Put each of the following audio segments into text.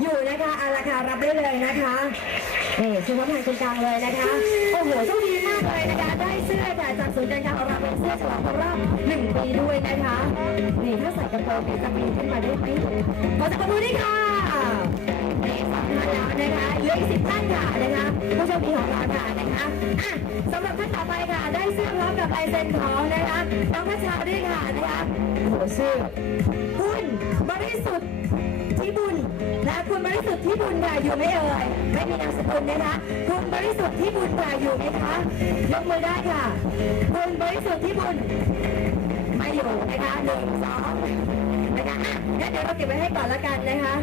อยู่นะคะอาราคารับได้เลยนะคะนี่ชุดน้ำพันตรงกลางเลยนะคะ โอ้โหโชคดีมากเลยนะคะ ได้เสื้อค่ะจากศูนย์การค้าของเราเป็นเสื้อฉลองครบรอบหนึ่งปีด้วยนะคะ นี่ถ้าใส่กระโปรงเนี่ยจะปีขึ้นมาได้ไหมขอจะประมูลด้วยค่ะนี่สองท่านแล้วนะคะเหลืออีกสิบท่านค่ะนะคะผู้โชคดีของเราค่ะนะคะอะสำหรับท่านต่อไปค่ะ ได้เสื้อพร้อมกับลายเซ็นของนะคะน้องพัชชาด้วยค่ะนะคะโอ้โหชื่อคุณบริสุทธิ์ คุณบริสุทธิ์ที่บุญค่อยู่ไหมเอ่ยไม่มีนามสกุลนะคะคุณบริสุทธิ์ที่บุญค่อยู่ไหมคะยกมือได้ค่ะคุณบริสุทธิ์ที่บุญไม่อยู่นะคะหนึ่งสองนะคะอะงั้นเดี๋ยวเราเก็บไว้ให้ก่อนละกันนะคะ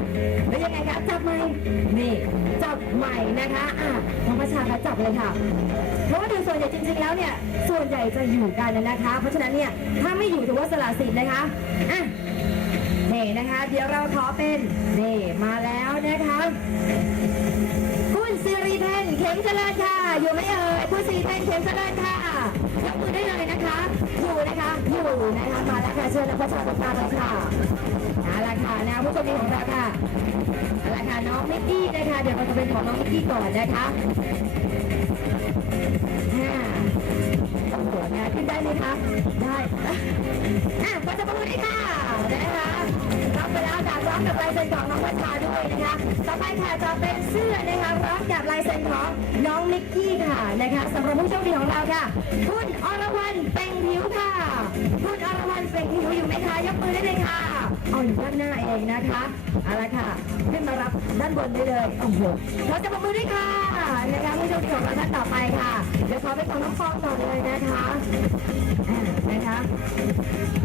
แล้วยังไงคะจับใหม่นี่จับใหม่นะคะอะน้องประชาคะจับเลยค่ะเพราะว่าโดยส่วนใหญ่จริงๆแล้วเนี่ยส่วนใหญ่จะอยู่กันนะคะ เพราะฉะนั้นเนี่ยถ้าไม่อยู่ถือว่าสละสิทธิ์นะคะอะนี่นะคะ เดี๋ยวเราขอเป็นนี่มาแล้ว คุณสิริเพนเข็มเจริญค่ะ อยู่ไหมเอ่ยคุณสิริเพนเข็มเจริญค่ะยกมือได้เลยนะคะ อยู่นะคะ อยู่นะคะ มาแล้วค่ะ เชิญนักประชาชนตาเลยค่ะเอาละค่ะนะผู้ชมดีของเราค่ะเอาละค่ะน้องมิกกี้นะคะ เดี๋ยวเราจะเป็นของน้องมิกกี้ก่อนนะคะอ่าโอ้โหนะขึ้นได้ไหมคะ ได้อะก็จะประมูลให้ค่ะนะคะ ไปแล้วจากร้องกับลายเซ็นของน้องวัชชาด้วยนะคะต่อไปค่ะจะเป็นเสื้อนะคะร้องกับลายเซ็นของน้องนิกกี้ค่ะนะคะสำหรับผู้โชคดีของเราค่ะ คุณอรวรรณเป่งผิวค่ะคุณอรวรรณเป่งผิวอยู่ไหมคะยกมือได้เลยค่ะเอาอยู่ด้านหน้าเองนะคะเอาละค่ะขึ้นมารับด้านบนได้เลยโอ้โหเราจะประมูลด้วยค่ะนะคะผู้โชคดีของเราท่านต่อไปค่ะเดี๋ยวขอเป็นของน้องฟองต่อเลยนะคะอ่านะคะ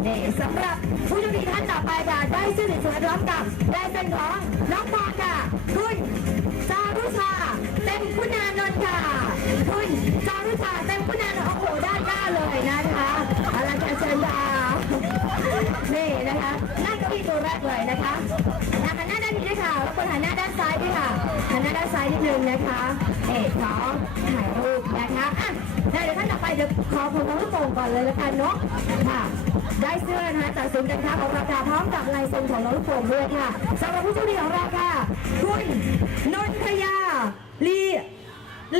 นี่สำหรับผู้ ท่านต่อไปค่ะได้ชื่อสวยๆพร้อมกับลายเซ็นของน้องปอค่ะ คุณจารุชาเต็มคุณานนท์ค่ะ คุณจารุชาเต็มคุณานนท์โอ้โหด้านหน้าเลยนะคะอลังการเชิญดาวนี่นะคะนั่นก็มีตัวแรกเลยนะคะนะคะหน้าด้านนี้ด้วยค่ะแล้วคนหันหน้าด้านซ้ายด้วยาด้านซ้ายนิดนึงนะคะเอกขอถ่ายรูปนะคะอะได้เดี๋ยวท่านต่อไปเดี๋ยวขอผมน้องลูกโป่งก่อนเลยละกันเนาะค่ะ ได้เสื้อนะคะจากศูนย์การค้าของเราค่ะพร้อมกับลายเซ็นของน้องลูกโป่งด้วยค่ะสำหรับผู้โชคดีของเราค่ะคุณนนทยาลี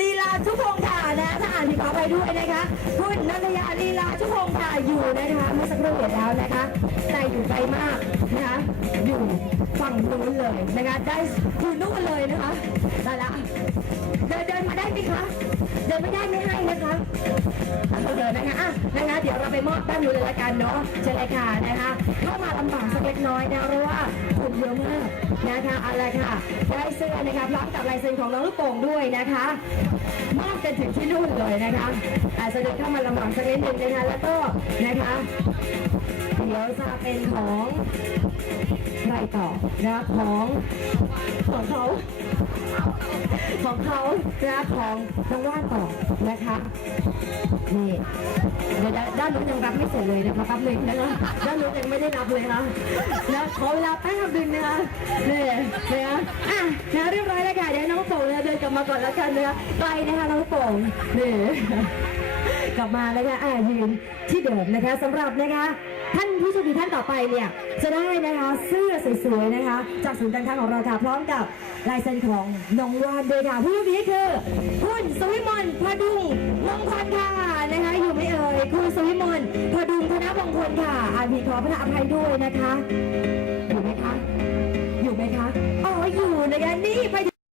ลีลาชุพงศ์ค่ะนะถ้าอ่านผิดขอไปด้วยนะคะคุณนนทยาลีลาชุพงศ์ค่ะอยู่นะคะเมื่อสักครู่เห็นแล้วนะคะแต่อยู่ไกลมากนะคะอยู่ฝั่งนู้นเลยนะคะได้อยู่นู่นเลยนะคะ ได้ละเดินเดินมาได้ไหมคะ เดินไม่ได้ไม่ให้นะคะเดินนะคะอะนะคะเดี๋ยวเราไปมอบด้านนู้นเลยละกันเนาะเชิญเลยค่ะนะคะเข้ามาลำบากสักเล็กน้อยนะเพราะว่าคนเยอะมากนะคะอะไรค่ะได้เสื้อนะคะพร้อมกับลายเซ็นของน้องลูกโป่งด้วยนะคะมอบกันถึงที่นู่นเลยนะคะอาจจะเดินเข้ามาลำบากสักนิดนึงนะคะแล้วก็นะคะเดี๋ยวจะเป็นของใครต่อนะของของเขา ของเขานะของทางว่านต่อนะคะนี่เดี๋ยวด้านนู้นยังรับไม่เสร็จเลยนะคะแป๊บหนึงนะคะด้านนู้นยังไม่ได้รับเลยนะแล้วขอเวลาแป๊บหนึงนะคะนี่นะคะอะนะเรียบร้อยแล้วค่ะเดี๋ยวน้องโป่งเนี่ยเดินกลับมาก่อนแล้วกันนะคะไปนะคะน้องโป่งนี่ กลับมาแล้วค่ะอ่ายืนที่เดิมนะคะสำหรับนะคะท่านผู้โชคดีท่านต่อไปเนี่ยจะได้นะคะเสื้อสวยๆนะคะจากศูนย์การค้าของเราค่ะพร้อมกับลายเซ็นของน้องวานด้วยค่ะผู้โชคดีคือคุณสวิมลพดุงมงคลค่ะนะคะอยู่ไหม่เอ่ยคุณสวิมลพดุงธนมงคลค่ะอาพีขอพระอภัยด้วยนะคะอยู่ไหมคะอยู่ไหมคะอ๋ออยู่นะคะนี่ไป